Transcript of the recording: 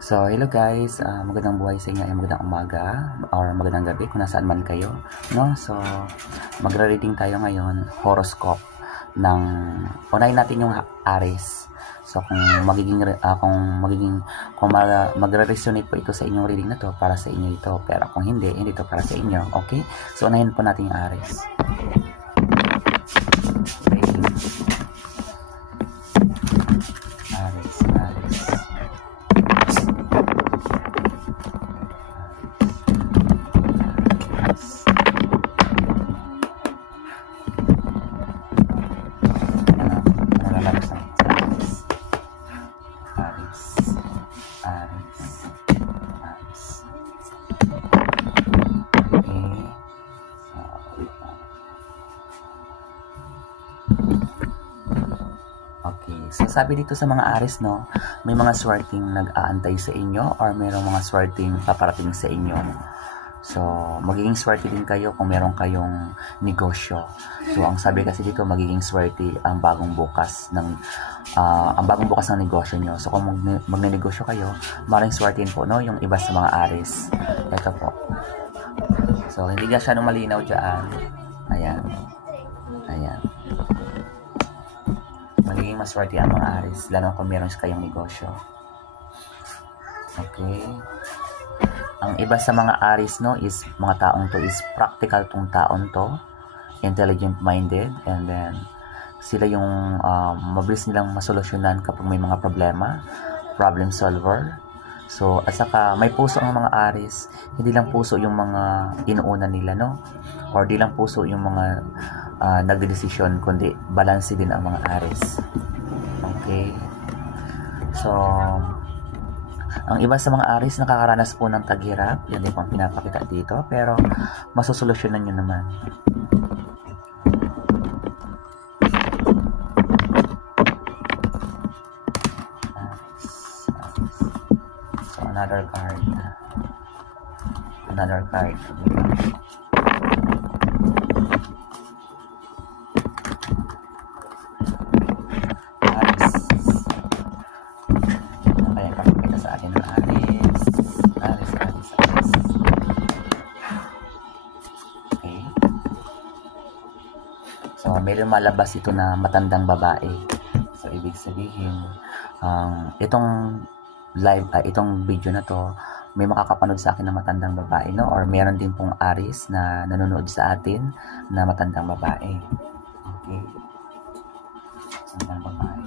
So, hello guys, magandang buhay sa inyo, ay magandang umaga or magandang gabi kung nasaan man kayo, no? So, magre-reading tayo ngayon, horoscope ng unahin natin yung Aries. So, kung magre-resonate po ito sa inyong reading na to, para sa inyo ito. Pero kung hindi, hindi to para sa inyo, okay? So, unahin po natin yung Aries. Reading. Aries. Okay, so sabi dito sa mga Aries, no, may mga swerteng nag-aantay sa inyo or mayroong mga swerteng paparating sa inyo. So, magiging swerte din kayo kung meron kayong negosyo. So, ang sabi kasi dito, magiging swerte ang bagong bukas ng negosyo nyo. So, kung magnenegosyo kayo, maraming swerte po, no, yung iba sa mga Aries. Ito po. So, hindi ka siya malinaw dyan. Ayan. Magiging maswerte ang mga Aries, lalo kung meron kayong negosyo. Okay. Ang iba sa mga Aries, no, is mga taong to is practical tong taon to, intelligent minded, and then sila yung mabilis nilang masolusyonan kapag may mga problema, problem solver. So, at saka may puso ang mga Aries, hindi lang puso yung mga inuuna nila, no, or di lang puso yung mga nagdedesisyon, kundi balanse din ang mga Aries. Okay. So, ang iba sa mga Aries nakakaranas po ng taghirap. Yan din po ang pinapakita dito. Pero, masusolusyonan nyo naman. So, another card. So, may lumalabas ito na matandang babae. So, ibig sabihin, itong video na to, may makakapanood sa akin na matandang babae, no? Or meron din pong Aries na nanonood sa atin na matandang babae. Okay? Matandang babae.